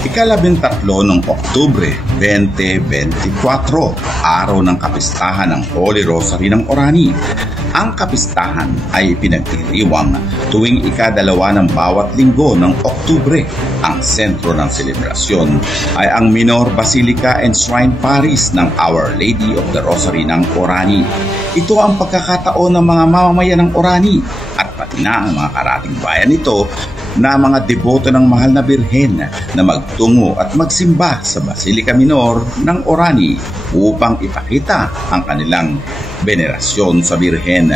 Ika-13 ng Oktubre 2024, araw ng kapistahan ng Holy Rosary ng Orani. Ang kapistahan ay pinagdiriwang tuwing ika-2 ng bawat linggo ng Oktubre. Ang sentro ng selebrasyon ay ang Minor Basilica and Shrine Parish ng Our Lady of the Rosary ng Orani. Ito ang pagkakataon ng mga mamamayan ng Orani at pati na ang mga karating bayan nito na mga deboto ng mahal na birhen na magtungo at magsimba sa Basilica Minor ng Orani upang ipakita ang kanilang venerasyon sa birhen.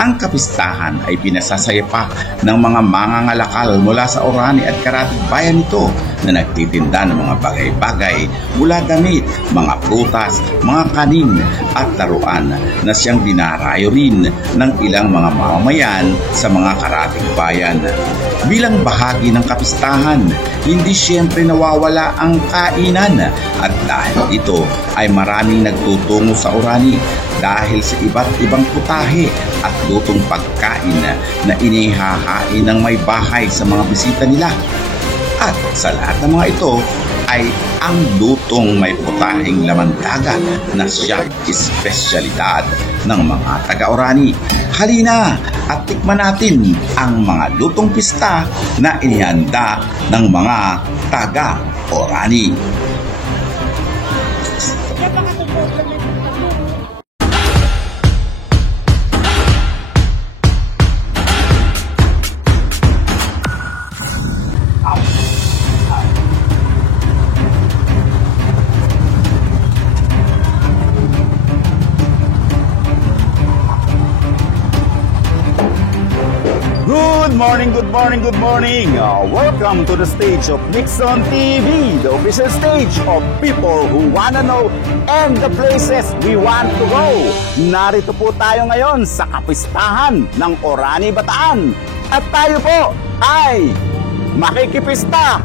Ang kapistahan ay pinasasaya pa ng mga mangangalakal mula sa Orani at karatig bayan nito na nagtitinda ng mga bagay-bagay mula damit, mga prutas, mga kanin at laruan na siyang dinarayo rin ng ilang mga mamamayan sa mga karatig bayan. Bilang bahagi ng kapistahan, hindi siyempre nawawala ang kainan at dahil ito ay maraming nagtutungo sa Orani dahil sa iba't ibang putahe at lutong pagkain na inihahain ng may bahay sa mga bisita nila. At sa lahat ng mga ito ay ang lutong may putaheng laman dagat na siyang espesyalidad ng mga taga-Orani. Halina at tikman natin ang mga lutong pista na inihanda ng mga taga-Orani. Good morning. Welcome to the stage of Nixon TV, the official stage of people who wanna know and the places we want to go. Narito po tayo ngayon sa kapistahan ng Orani, Bataan. At tayo po ay makikipista.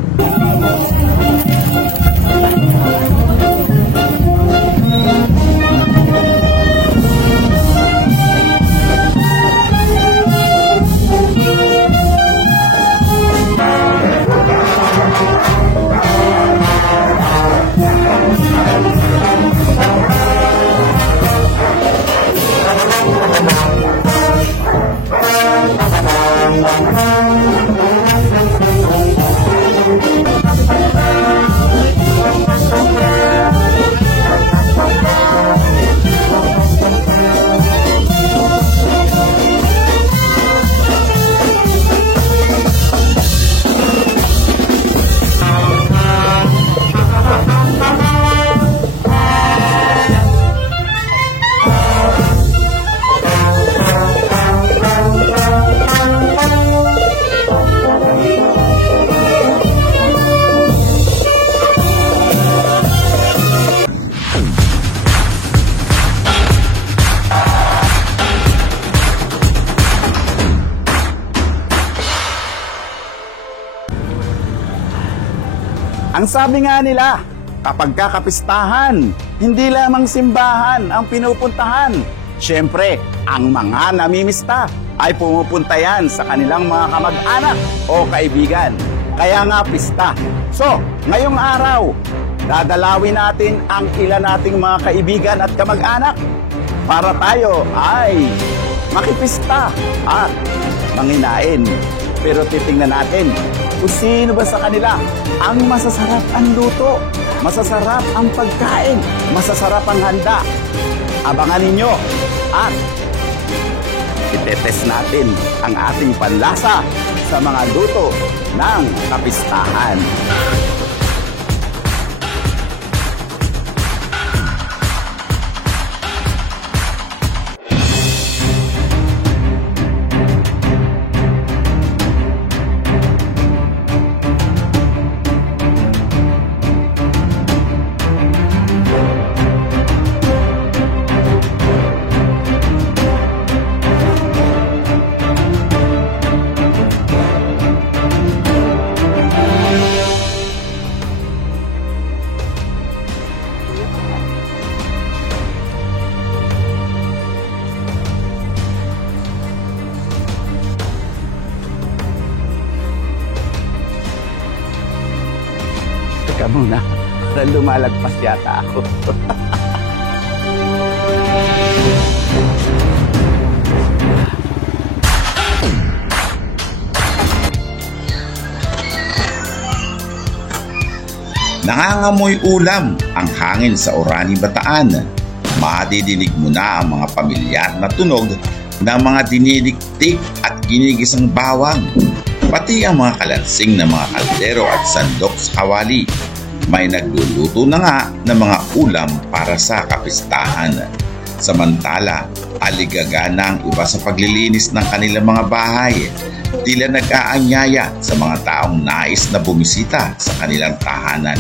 Ang sabi nga nila, kapag kakapistahan, hindi lamang simbahan ang pinupuntahan. Siyempre, ang mga namimista ay pumupunta yan sa kanilang mga kamag-anak o kaibigan. Kaya nga pista. So, ngayong araw, dadalawin natin ang ilan nating mga kaibigan at kamag-anak para tayo ay makipista at manginain. Pero titingnan natin kung sino ba sa kanila ang masasarap ang luto, masasarap ang pagkain, masasarap ang handa. Abangan ninyo at itetest natin ang ating panlasa sa mga luto ng kapistahan. Teka muna, lumalagpas yata ako. Nangangamoy ulam ang hangin sa Orani, Bataan. Madidinig mo na ang mga pamilyar na tunog ng mga diniliktik at ginigisang bawang. Pati ang mga kalansing na mga kaldero at sandok sa kawali. May nagluluto na nga ng mga ulam para sa kapistahan. Samantala, aligaga na ang iba sa paglilinis ng kanilang mga bahay. Tila nag-aanyaya sa mga taong nais na bumisita sa kanilang tahanan.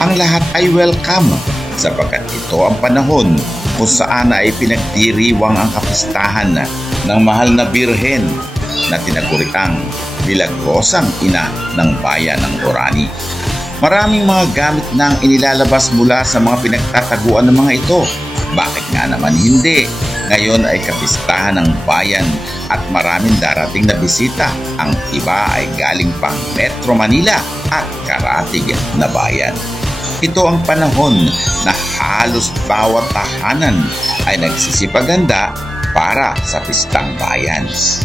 Ang lahat ay welcome sapagkat ito ang panahon kung saan ay pinagdiriwang ang kapistahan ng mahal na birhen na tinaguriang milagrosang ina ng bayan ng Orani. Maraming mga gamit na ang inilalabas mula sa mga pinagtataguan ng mga ito. Bakit nga naman hindi? Ngayon ay kapistahan ng bayan at maraming darating na bisita. Ang iba ay galing pang Metro Manila at karatig na bayan. Ito ang panahon na halos bawat tahanan ay nagsisipaganda para sa pistang bayan.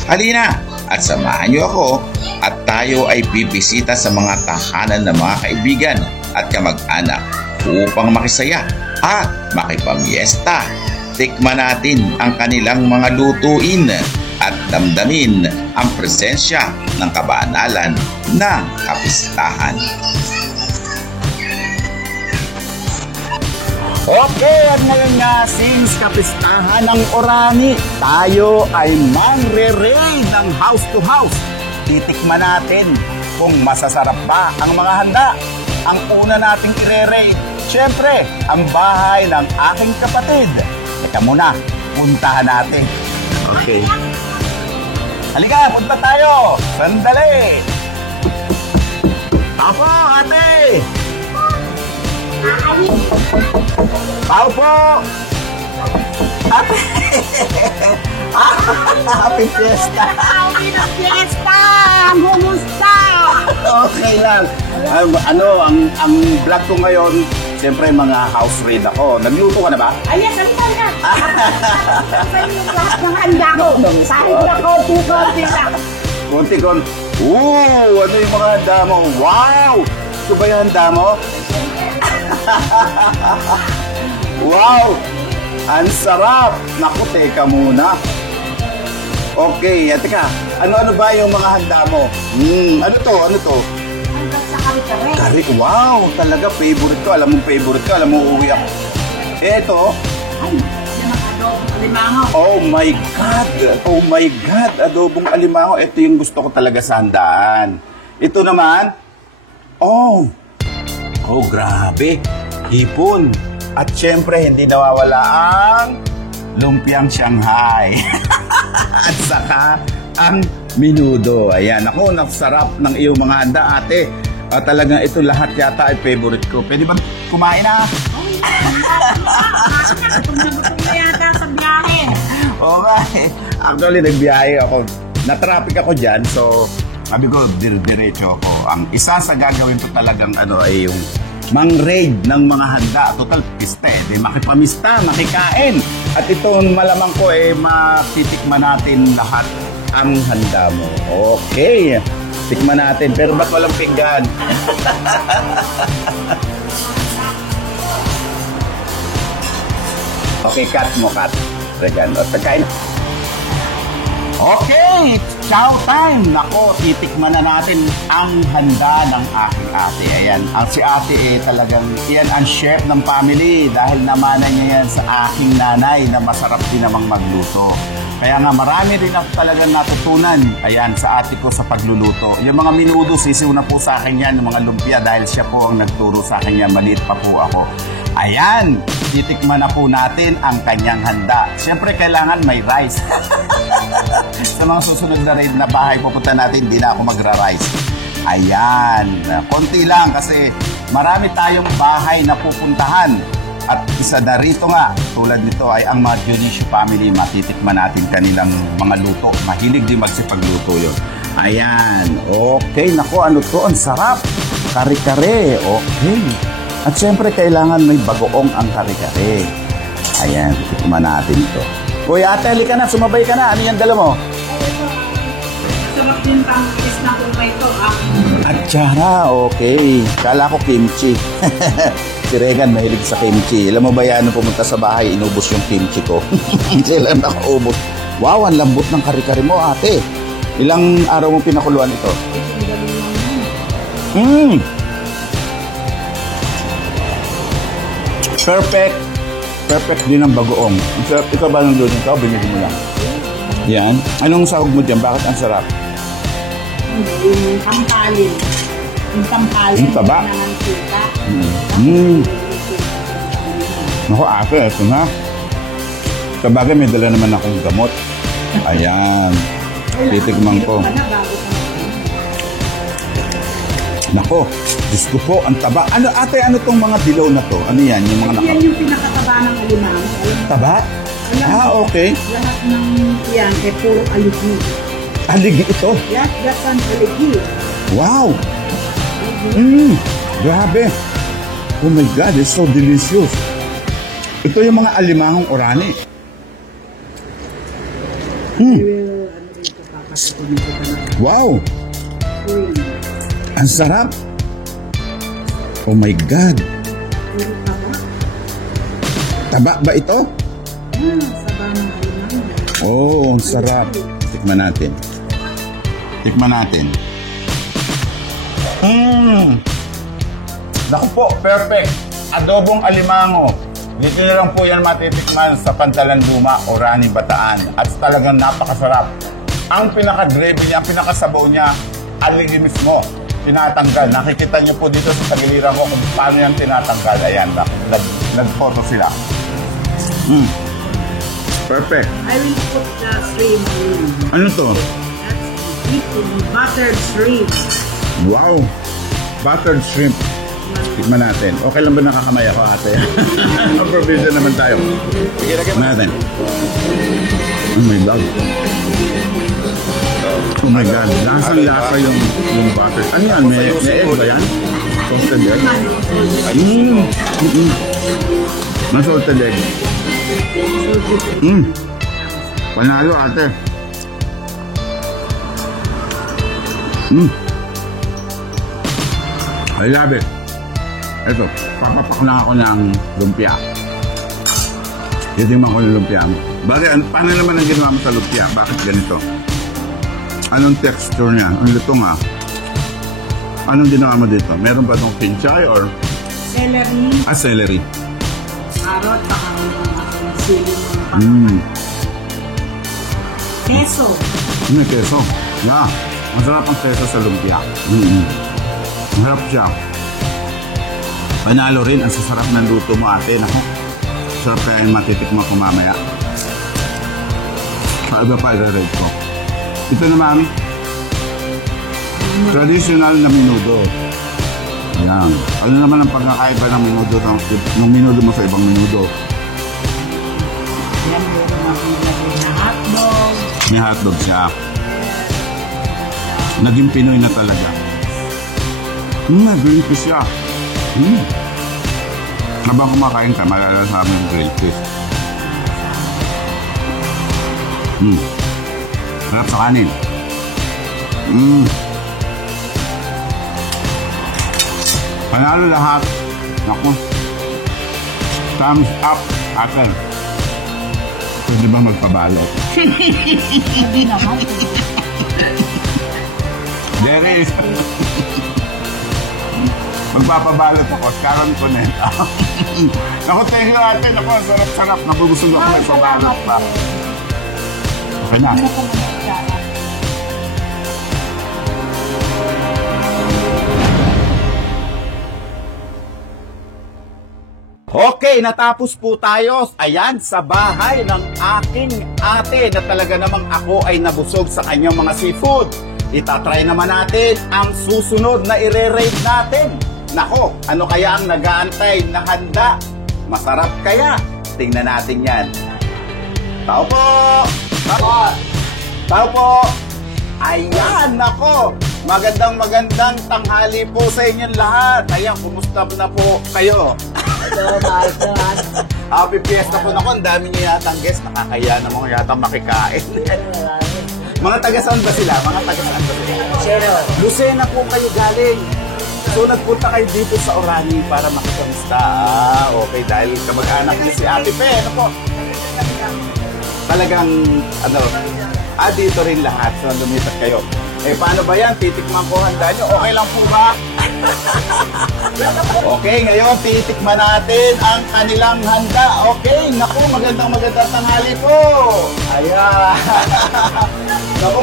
Halina at samahan niyo ako at tayo ay bibisita sa mga tahanan ng mga kaibigan at kamag-anak upang makisaya at makipamiesta. Tikman natin ang kanilang mga lutuin at damdamin ang presensya ng kabanalan ng kapistahan. Okay, at ngayon nga, since kapistahan ng Orani, tayo ay mangre-raid ng house to house. Titikman natin kung masasarap ba ang mga handa. Ang una nating i-raid, syempre, ang bahay ng aking kapatid. Teka muna, puntahan natin. Okay. Halika, punta tayo. Sandali. Apo, ate. Tao po. Ate. Happy Fiesta. Happy na Fiesta. Kumusta? Okay lang. Ang vlog ko ngayon, siyempre mga house raid ako. Nagluto ka na ba? Ay, yes, ano ka? Saan yung lahat ng handa ko? Kahit na konti-konti lang. Konti-konti. Ano yung mga handa mo? Wow! Ito ba yung handa mo? Wow! Ang sarap! Naku, teka muna. Okay, teka. Ano ba yung mga handa mo? Ano to? Hanggang sa kari-kari. Karik, wow! Talaga favorite ko. Alam mo favorite ko. Alam mo uuwi ako. Ito. Ay, yan ang adobong alimango. Oh my God! Oh my God! Adobong alimango. Ito yung gusto ko talaga sa handaan. Ito naman. Oh, grabe. Hipon. At syempre, hindi nawawala ang lumpiang Shanghai. At saka, ang minudo. Ayan. Ako, napsarap ng iyong mga handa, ate. Talagang ito lahat yata ay favorite ko. Pwede ba kumain na? Gutom na yata sa biyahe. Okay. Actually, nagbiyahe ako. Na-traffic ako dyan. So, sabi ko, diretso ako. Ang isa sa gagawin ko talagang ay yung mang-raid ng mga handa. Total, pista Di makipamista, makikain. At ito, malamang ko matitikman natin lahat ang handa mo. Okay. Tikman natin. Pero ba't walang pinggan? Okay, cut mo, cut. Regano. Pagkain. Okay, chow time! Nako, titikman na natin ang handa ng aking ate. Ayan, ang si ate talagang yan ang chef ng family dahil namanan niya yan sa aking nanay na masarap din namang magluto. Kaya nga marami rin ako talagang natutunan, ayan, sa ate ko sa pagluluto. Yung mga minudo, sisiw na po sa akin yan, yung mga lumpia dahil siya po ang nagturo sa akin yan, maliit pa po ako. Ayan, titikman na po natin ang kanyang handa. Siyempre, kailangan may rice. Sa mga susunod na raid na bahay, pupunta natin, hindi na ako magra-rice. Ayan, konti lang kasi marami tayong bahay na pupuntahan. At isa na rito nga, tulad nito ay ang mga Dionisio family, matitikman natin kanilang mga luto. Mahilig din magsipagluto yun. Ayan. Okay. Naku, ano to? Ang sarap. Kare-kare. Okay. At syempre, kailangan may bagoong ang kare-kare. Ayan. Tikman natin ito. Uy, ate, halika na. Sumabay ka na. Ano yan dala mo? Sarap din pang isang kumay ko. Atsara. Okay. Kala ko kimchi. Si Regan, mahilig sa kimchi. Alam mo ba yan, nung pumunta sa bahay, inubos yung kimchi ko. Sila nakaubos. Wow, ang lambot ng kare-kare mo, ate. Ilang araw mo pinakuluan ito? Perfect. Perfect din ang bagoong. Ang sarap. Ikaw ba nang doon ikaw? Binili mo lang. Yan. Anong sahog mo dyan? Bakit ang sarap? Yung tampalin. Yung tampalin. Yung taba? Naku, ate, ito na. Sabagay, may dala naman akong gamot. Ayan. Titikman ko. Nako, Diyos ko po, ang taba. Ano, ate, ano tong mga dilaw na to? Ano yan? Yung mga Yan yung pinakataba ng alimang. Taba? Okay. Lahat ng yan ay puro aligi. Aligi ito? That's an aligi. Wow! Grabe. Oh my God, it's so delicious. Ito yung mga alimangong orani. Wow! Ang sarap. Oh my God. Taba ba ito? Oh, ang sarap. Tikman natin. Tikman natin. Naku po, perfect. Adobong alimango. Dito na lang po yan matitikman sa Pantalan Luma, Orani, Bataan. At talagang napakasarap. Ang pinaka-gravy niya, ang pinakasabaw niya, aligi mismo. Tinatanggal. Nakikita niyo po dito sa tagiliran ko kung paano yan tinatanggal. Ayan, nag-photo sila. Perfect. I will put the shrimp in. Ano to? That's buttered shrimp. Wow! Buttered shrimp. Tikman natin. Okay lang ba nakakamay ako, ate? Provision naman tayo. Sige, lagyan natin. Oh my God. Oh my God. Lasang-lasa yung butter. Ano yan? May egg ba yan? Salted egg? May salted egg. Panalo, ate. I love it. Ito, papapak na ako ng lumpia. Titingnan ko yung lumpia mo. Bakit, paano naman ang ginawa mo sa lumpia? Bakit ganito? Anong texture niya? Ang lutong ah. Anong ginawa mo dito? Meron ba itong pinchay or? Celery. Celery. Carrot, saka sili. Queso. May queso. Yeah. Masarap ang queso sa lumpia. Masarap siya. Panalo rin ang sasarap ng luto mo, ate. Naku. Sarap kaya yung matitikman ko mamaya. Sa iba pa i-rate ko. Ito naman, traditional na menudo. Ayan. Ano naman ang pagkakaiba ng menudo ng menudo mo sa ibang menudo? Yan, meron akong lagay na hotdog. May hotdog siya. Naging Pinoy na talaga. Grilled fish siya. Habang kumakain ka, malala sa amin yung grilled fish. Sarap sa kanin. Panalo lahat. Naku. Thumbs up, ate. Pwede ba magpabalot? Hindi naman. There is. Magpapabalot ako. Karon ko na. Naku, thank you, ate. Naku, sarap-sarap. Nabubusog ako may pabalot pa. Okay na. Okay, natapos po tayo. Ayan, sa bahay ng aking ate na talaga namang ako ay nabusog sa kanyang mga seafood. Itatry naman natin ang susunod na ire-rate natin. Nako, ano kaya ang nag-aantay na handa? Masarap kaya? Tingnan natin yan. Tao po! Tao po! Ayan, nako. Magandang tanghali po sa inyong lahat. Ayan, kumusta na po kayo? Hello, Marcos. Happy Fiesta po. Nako, ang dami niyo yatang guest. Nakakaya naman yatang makikain. Mga taga-saan ba sila? Mga taga-saan ba sila? Zero. Lucena po kayo galing. So, nagpunta kayo dito sa Orani para makikamusta. Okay. Dahil kamag-anak niyo si Ate Pe. Ano po? Talagang, dito rin lahat. So, lumipat kayo. Paano ba yan? Titikman ko handa nyo. Okay lang po ba? Okay, ngayon titikman natin ang kanilang handa. Okay, naku, magandang tanghali po. Ayan. Naku.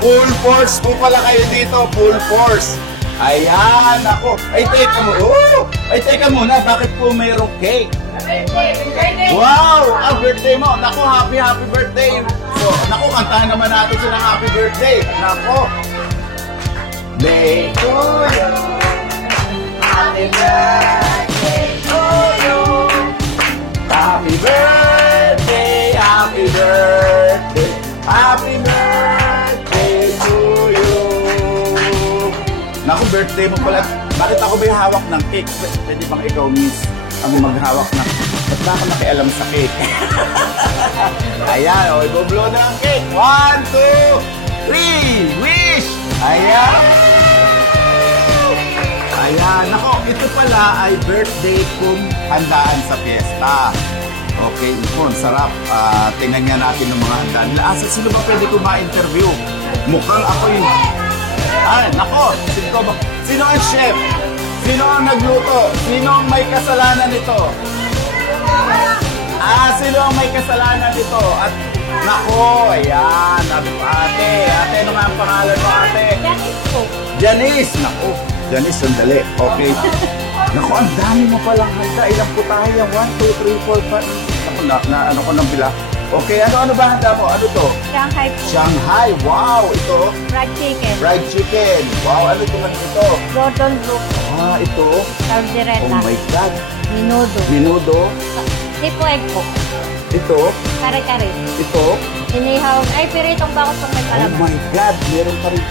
Full force po pala kayo dito. Full force. Ayan, naku. Teka muna. Bakit po mayroong cake? Wow! Birthday mo! Naku, happy birthday! So, naku, kantahan naman natin siya ng happy birthday! Naku! Day to you! Happy birthday to you! Happy birthday! Happy birthday! Happy birthday to you! Naku, birthday mo pala. Bakit ako may hawak ng cake? Pwede bang ikaw, miss, ang maghawak na? Ba't ba ako nakialam sa cake? Ayan, i-blow na ang cake. 1, 2, 3, wish! Ayan. Ayan, nako, ito pala ay birthday kong handaan sa fiesta. Okay, ito, sarap. Tingnan nga natin ng mga handaan. Sino ba pwede ko ma-interview? Mukhang ako yun. Nako, sino ang chef? Sino ang nagluto? Sino ang may kasalanan nito? Sino ang may kasalanan nito? At nako, ayan, ate, ano nga ang pangalan mo, ate? Janice po. Janice, nako, Janice, sandali. Okay. Nako, ang dami mo palang handa. Ilang putahe yan? 1, 2, 3, 4, 5. Nako, ano ko nang bila. Okay, ano ba handa mo? Ano to? Shanghai po. Shanghai, wow, ito. Fried chicken. Fried chicken. Wow, ano ito? Gordon blue. Ito. Caldereta. Oh my God. Minudo. Minudo. Tipo egg po. Ito. Kare-kare. Ito. Inihaw. Ay, piritong bakot pong may Oh palaman. my God, meron pa rin.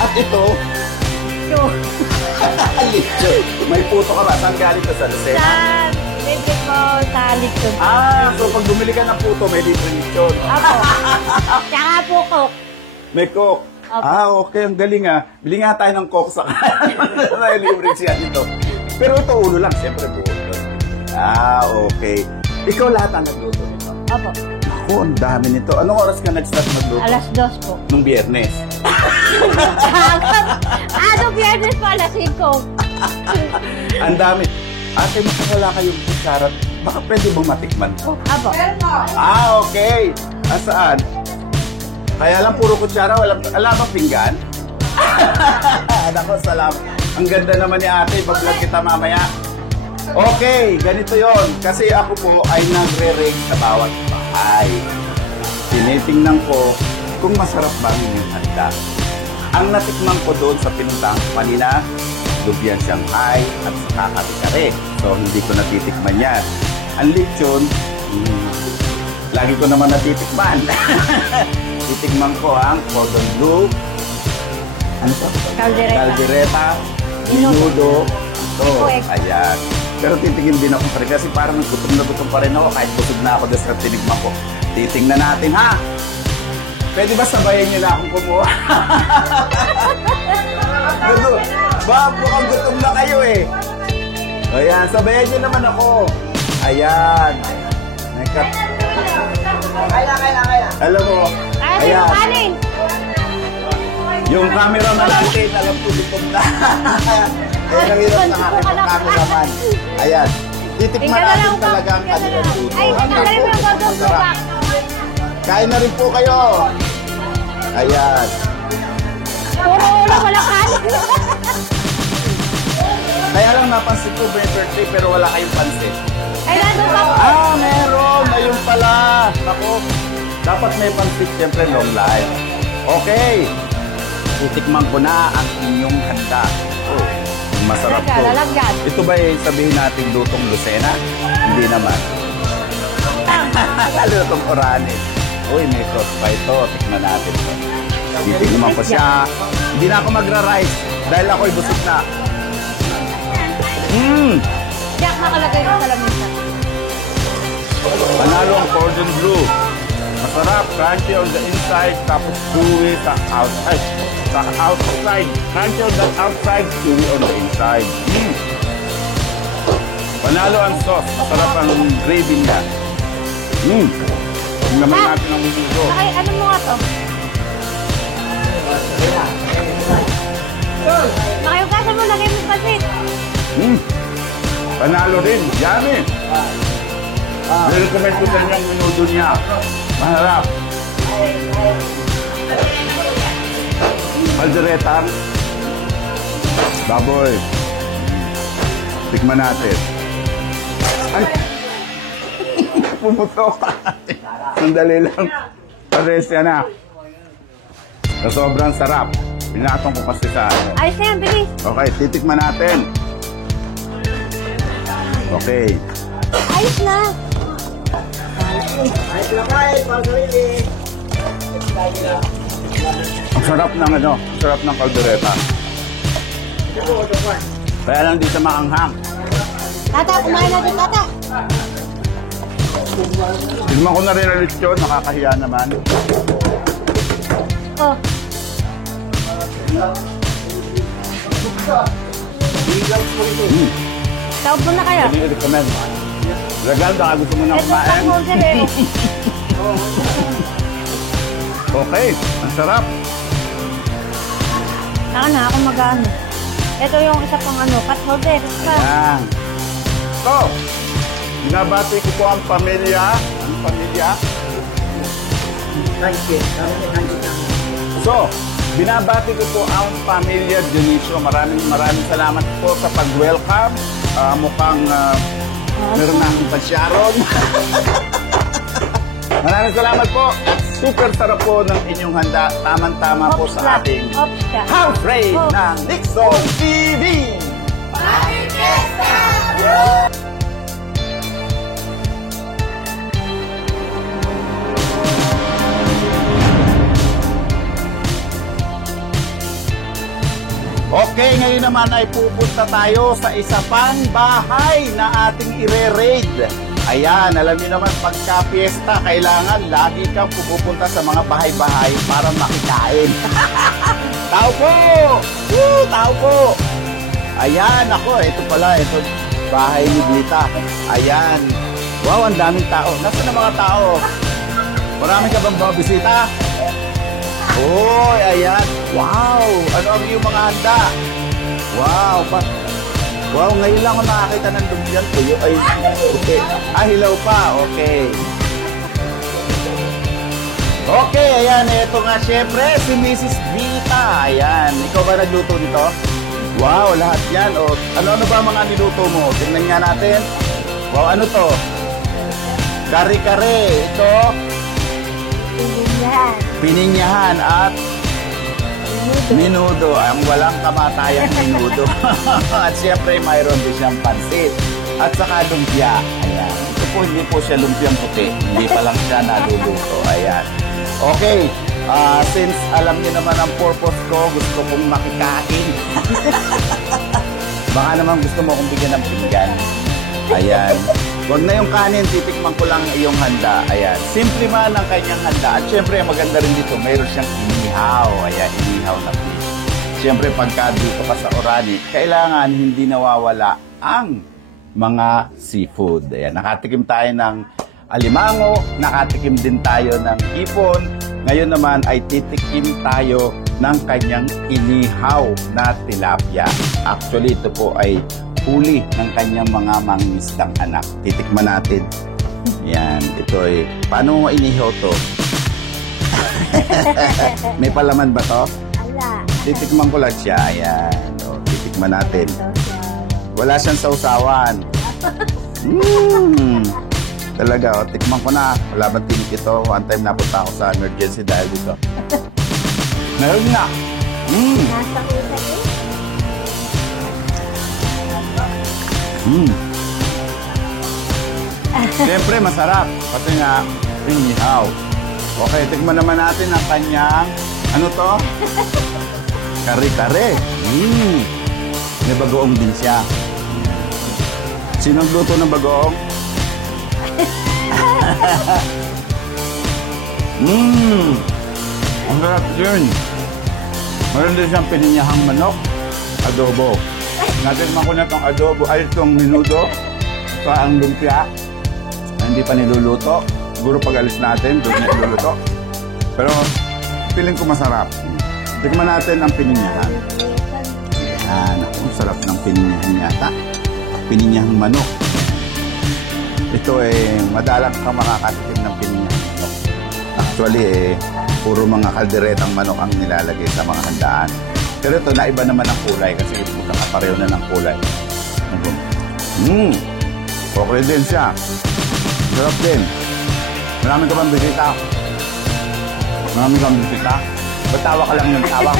At ito. Sure. Lechon. May puto ka ba? Saan galing ka sa Lucena? Sa libre po sa lechon. So pag bumili ka ng puto, may libre lechon. Opo. Tsaka po coke. May coke. Opo. Okay, ang galing Bili nga tayo ng coke sa may libre siya dito. Pero ito ulo lang, siyempre buo. Okay. Ikaw lahat ang nagluto nito. Opo. Ako, ang dami nito. Anong oras ka nag-start magluto? Alas 2 po. Nung Biyernes. Biyernes po, alas 5. Ang dami. Ate, makakala kayong kutsara. Baka pwede bang matikman ko? Opo. Okay. Saan? Kaya lang puro kutsara, wala bang pinggan? Nako, salamat. Ang ganda naman ni ate. Pag-vlog kita mamaya. Okay, ganito yon. Kasi ako po ay nagre-rate sa bawat bahay. Tinitingnan ko kung masarap ba ang inyong handa. Ang natikman ko doon sa pinuntahan ko kanina, lubian Shanghai at saka kare-kare. So, hindi ko natitikman yan. Ang lechon, lagi ko naman natitikman. Titikman ko ang cordon bleu, ano to? Caldereta, minudo, ito, ayan. Pero titingin din ako pa rin kasi parang gutom na gutom pa rin ako kahit busog na ako doon sa tinigman ko. Titingnan natin, ha? Pwede ba sabayan niyo na akong kumuha? Mukhang gutom na kayo eh. Ayan, sabayan niyo naman ako. Ayan. Kaya. Alam mo, ayan. Yung cameraman natin, alam ko gutom na. Kaya nahirap na akin ang cameraman. Ayan. Titikman natin talaga ang kanilang luto. Masarap. Kain na rin po kayo. Ayan. Puro ulo, wala kanin. Kaya lang napansin ko birthday pero wala kayong pansit. Ay, nandun pa po. Meron. Ayun pala. Ako, dapat may pansit siyempre long life. Okay. Titikman ko na ang inyong handa. Masarap po. Lalagyan. Ito ba sabihin natin lutong Lucena? Hindi naman. Lutong Orani. Uy, may cross pa ito. Tikman natin ito. Titigman ko siya. Hindi na ako magra-rice dahil ako'y busog na. Jack, nakalagay ko sa lamesa. Panalo ang cordon bleu. Masarap, crunchy on the inside, tapos chewy sa outside. Sa outside, crunchy on the outside, chewy on the inside. Panalo ang sauce, masarap ang gravy niya. Naman natin ang mundo. Ay, ano mo nga to? Nakayugasan mo, lagay mo sa pasit. Panalo rin, yummy. Recommend ko sa inyo ang minudo niya. Maharap. Caldereta. Baboy. Tikman natin. Ay! Pumutok. Sandali lang. Pares yan na. Sa sobrang sarap. Pinatong ko kasi sa... Ayos na yan, bilis. Okay, titikman natin. Okay. Ayos na. Ang sarap ng ano, ang sarap ng kaldereta. Kaya lang di sa maanghang. Tata, kumain natin, tata. Tignan ko na rin ang lechon, nakakahiya naman. Oh. Tawag mo na kayo. Hindi recommend. Regal, baka gusto mo na Ito kumain. ang burger eh. Okay, ang sarap. Ako na, ako mag-ano. Ito yung isa pang ano, cut holder. Yan. So, binabati ko po ang pamilya. Ang pamilya. So, binabati ko po ang pamilya Dionisio. Maraming salamat po sa pag-welcome. Mukhang meron na akong pasyaron. Maraming salamat po. Super sarap po ng inyong handa. Tamang-tama po sa ating House Raid ng Nixon TV. Okay, ngayon naman ay pupunta tayo sa isa pang bahay na ating ire-raid. Ayan, alam niyo naman, pagka fiesta, kailangan lagi kang pupunta sa mga bahay-bahay para makikain. Tao po! Woo! Tao po! Ayan, ako, ito pala, ito, bahay ni Blita. Ayan. Wow, ang daming tao. Nasaan ang mga tao? Marami ka bang mga bisita? Oy, ayan. Wow! Ano ang iyong mga handa? Wow! Wow, ngayon lang ako nakakita ng lumpiang tuyo. Ay, okay. Ah, hilaw pa. Okay. Okay, ayan. Ito nga, syempre, si Mrs. Vita. Ayan. Ikaw ba nagluto nito? Wow, lahat yan. O, ano ba mga niluto mo? Tingnan nga natin. Wow, ano to? Kare-kare. Ito? Pininyahan. Pininyahan at minudo. Ang walang kamatayang minudo. At siyempre, mayroon din siyang pansit. At saka lumpia. Ayan. Ito po, hindi po siya lumpiang puti. Hindi pa lang siya naluluto. Ayan. Okay. Since alam niyo naman ang purpose ko, gusto kong makikain. Baka naman gusto mo kong bigyan ng pinggan. Ayan. Huwag na yung kanin, titikman ko lang yung handa. Ayan. Simple man ang kanyang handa. At syempre, maganda rin dito, mayroon siyang inihaw. Ayan, inihaw na fish. Syempre, pagka dito ka sa Orani, kailangan hindi nawawala ang mga seafood. Ayan, nakatikim tayo ng alimango, nakatikim din tayo ng hipon. Ngayon naman ay titikim tayo ng kanyang inihaw na tilapia. Actually, ito po ay huli ng kanyang mga mangingisdang anak. Titikman natin. Yan, ito ay, paano mo inihaw to? May palaman ba to? Ala. Titikman ko lang siya. Ayan. O, titikman natin. Wala siyang sausawan. Talaga, o, tikman ko na. Wala bang tinik ito? One time napunta ako sa emergency dahil dito. Meron na. Nasa utak eh. Siyempre, masarap. Kasi nga, inihaw. Okay, tikman naman natin ang kanyang Ano to? Kare-kare. May bagoong din siya. Sinong luto ng bagoong? Ang sarap yun. Meron din siyang pininyahang manok, adobo. Natin ko na itong adobo, ay itong minudo sa ang lumpia. Hindi pa niluluto. Siguro pag alis natin, doon na niluluto. Pero feeling ko masarap. Tikman natin ang pininyahan. Ayan, ang sarap ng pininyahan yata. Pininyahang manok. Ito madalang ka makakatikim ng pininyahang manok. Actually puro mga kalderetang manok ang nilalagay sa mga handaan. Pero ito, naiba naman ang kulay kasi magkakapareho na ng kulay. Okay din siya. Sarap din. Marami ka bang bisita? Marami kang bisita? Batawa ka lang ng tawa.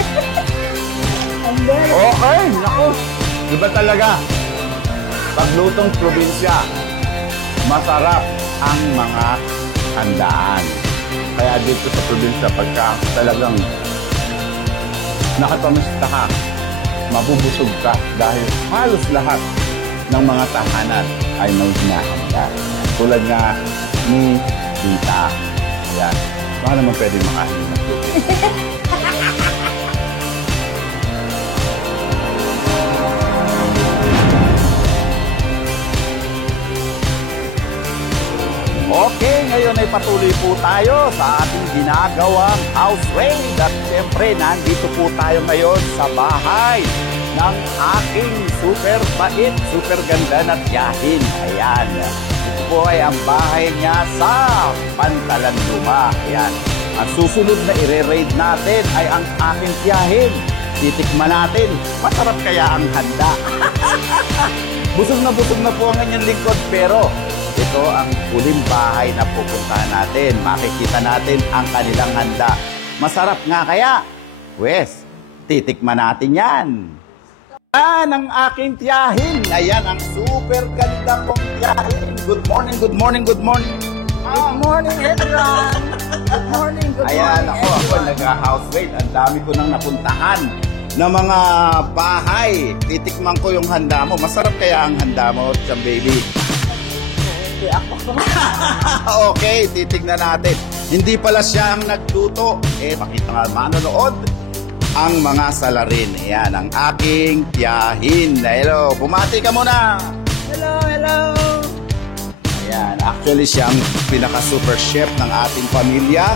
Okay, naku. Iba talaga. Paglutong probinsya, masarap ang mga handaan. Kaya dito sa probinsya, pagka talagang nakapamista ka, mabubusog ka dahil halos lahat ng mga tahanan ay may hinahanda. Tulad nga ni Tita. Ayan. Baka naman pwede makahin ng tubig. Okay, ngayon ay patuloy po tayo sa ating ginagawang house raid. At siyempre, nandito po tayo ngayon sa bahay ng aking super bait, super ganda na tiyahin. Ayan. Ito po ay ang bahay niya sa Pantalan Luma. Ayan. Ang susunod na ire-raid natin ay ang aking tiyahin. Titikman natin. Masarap kaya ang handa. Busog na po ang kanyang lingkod, pero ito ang huling bahay na pupuntahan natin. Makikita natin ang kanilang handa. Masarap nga kaya? Wes, titikman natin yan. Yan ang aking tiyahin. Ayan ang super ganda kong tiyahin. Good morning, good morning, good morning. Good morning, everyone. Good morning, good Ayan, morning, ako nag-house raid. Ang dami ko nang napuntahan na mga bahay. Titikman ko yung handa mo. Masarap kaya ang handa mo, Cham Baby? Hindi ako. Okay, titignan natin. Hindi pala siya ang nagluto. Pakita nga manonood ang mga salarin. Ayan, ang aking tiyahin. Hello, bumati ka muna. Hello, hello. Ayan, actually siya ang pinaka-super chef ng ating pamilya.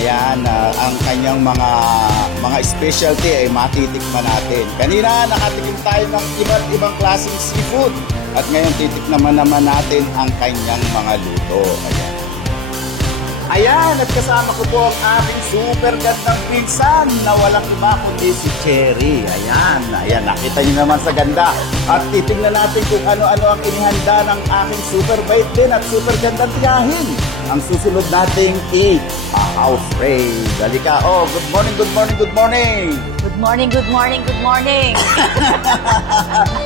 Ayan, ang kanyang mga specialty ay matitikman natin. Kanina, nakatikim tayo ng iba't ibang klaseng seafood. At ngayon, titikman naman natin ang kanyang mga luto. Ayan. Ayan, at kasama ko po ang aking super gandang pinsan na walang iba kundi si Cherry. Ayan, ayan, nakita niyo naman sa ganda. At titingnan natin kung ano-ano ang inihanda ng aking super bait din at super gandang tiyahin. Ang susunod nating house raid. Halika, good morning, good morning, good morning. Good morning, good morning, good morning.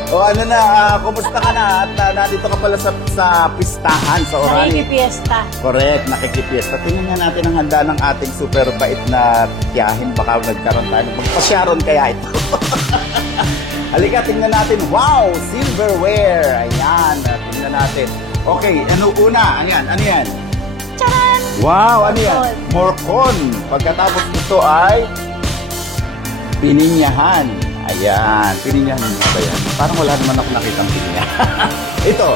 Ano na, kumusta ka na? At nandito ka pala sa pistahan, sa Orani. Nakikipiesta. Correct, nakikipiesta. Tingnan nga natin ang handa ng ating super bait na tiyahin. Baka nagkaroon tayo. Magpasyaron kaya ito. Halika, tingnan natin. Wow, silverware. Ayan, tingnan natin. Okay, ano una? Ano yan? Ano yan? Charan! Wow, ano yan? Morcon. Pagkatapos ito ay pininyahan. Ayan, pininyahan nga ba yan? Parang wala naman ako nakitang pininyahan. Ito.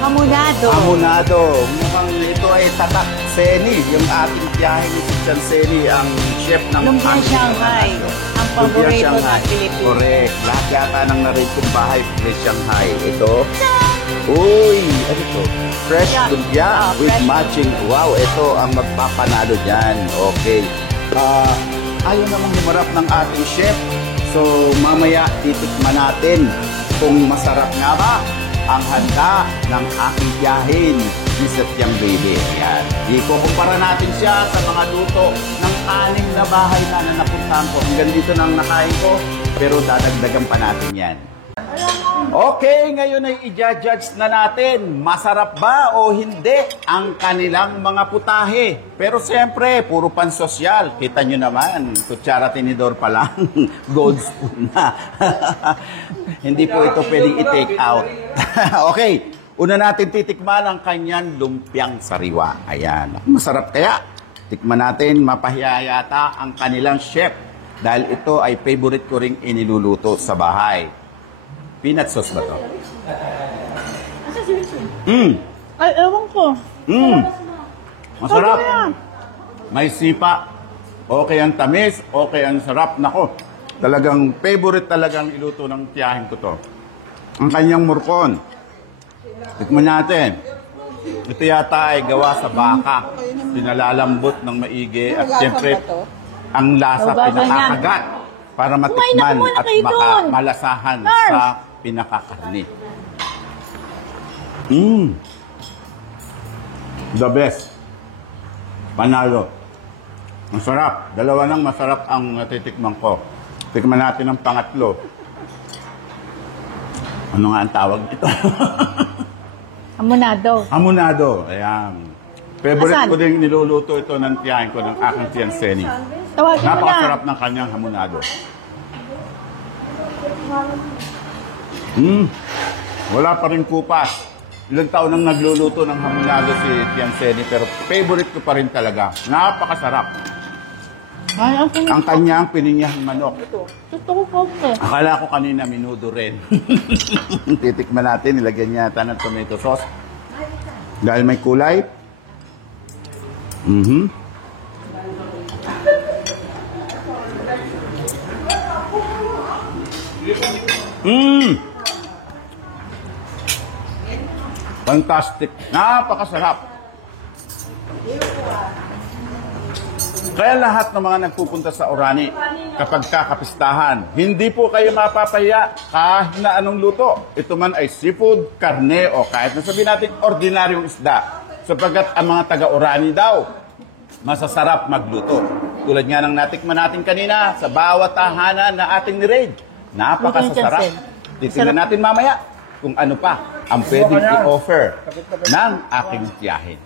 Hamonado. Hamonado. Mukhang ito ay Tatak Seni. Yung ating tiyahin ni si Chan Seni, ang chef ng Lumpia aming Shanghai. Hamonado. Ang Lumpia paborito Shanghai. ng Pilipino. Correct. Lahat yata ng narito bahay, Lumpia Shanghai. Ito. Uy, ano ito? Fresh Yeah. lumpia with Fresh. matching. Wow, ito ang magpapanalo dyan. Okay. Ayaw namang humarap ng ating chef. So, mamaya titikman natin kung masarap nga ba ang handa ng aking tiyahin, ni Satyang Baby. Ayan. Ikukumpara natin siya sa mga luto ng 6 na bahay na napuntahan ko. Hanggang dito nang nakain ko, pero dadagdagan pa natin yan. Okay, ngayon ay i-judge na natin. Masarap ba o hindi ang kanilang mga putahe? Pero siyempre, puro pansosyal. Kita nyo naman, kutsara tinidor pa lang. Gold spoon na. Hindi po ito pwedeng i-take out. Okay, una natin titikman ang kanyang lumpiang sariwa. Ayan. Masarap kaya? Tikman natin, mapahiya yata ang kanilang chef. Dahil ito ay favorite ko ring iniluluto sa bahay. Peanut sauce ba to? Ay, ewan ko. Masarap. Okay yan. May sipa. Okay ang tamis. Okay ang sarap. Nako, talagang favorite talagang iluto ng tiyahin ko to. Ang kanyang murkon. Tikman natin. Ito yata ay gawa sa baka. Pinalalambot ng maigi. At siyempre, ang lasa Hugasan pinakakagat para Kumain na matikman muna at kayo doon. malasahan Nurse. sa pinakakarni. The best. Panalo. Masarap. Dalawa nang masarap ang natitikman ko. Tikman natin ang pangatlo. Ano nga ang tawag dito? Amunado. Hamonado. Ayan. Favorite Asan? ko din niluluto ito ng tiyahin ko ng aking tiyan Seni. Tawagin mo na. Napakasarap ng kanyang hamonado. Wala pa rin kupas. Ilang taon nang nagluluto ng hamonado si Tian Seni, pero favorite ko pa rin talaga. Napakasarap. Ay, ang pinag- Ang kanyang pininyahang manok. Gusto ko kape. Akala ko kanina minudo rin. Titikman natin, nilagyan niya yata ng tomato sauce. Dahil may kulay. Fantastic. Napakasarap. Kaya lahat ng mga nagpupunta sa Orani kapag kakapistahan, hindi po kayo mapapahiya kahit na anong luto. Ito man ay seafood, karne o kahit na sabihin natin ordinaryong isda. Sapagkat ang mga taga-Orani daw, masasarap magluto. Tulad nga ng natikman natin kanina sa bawat tahanan na ating ni-raid. Napakasasarap. Titingnan natin mamaya kung ano pa ang pwedeng i-offer ng aking tiyahin.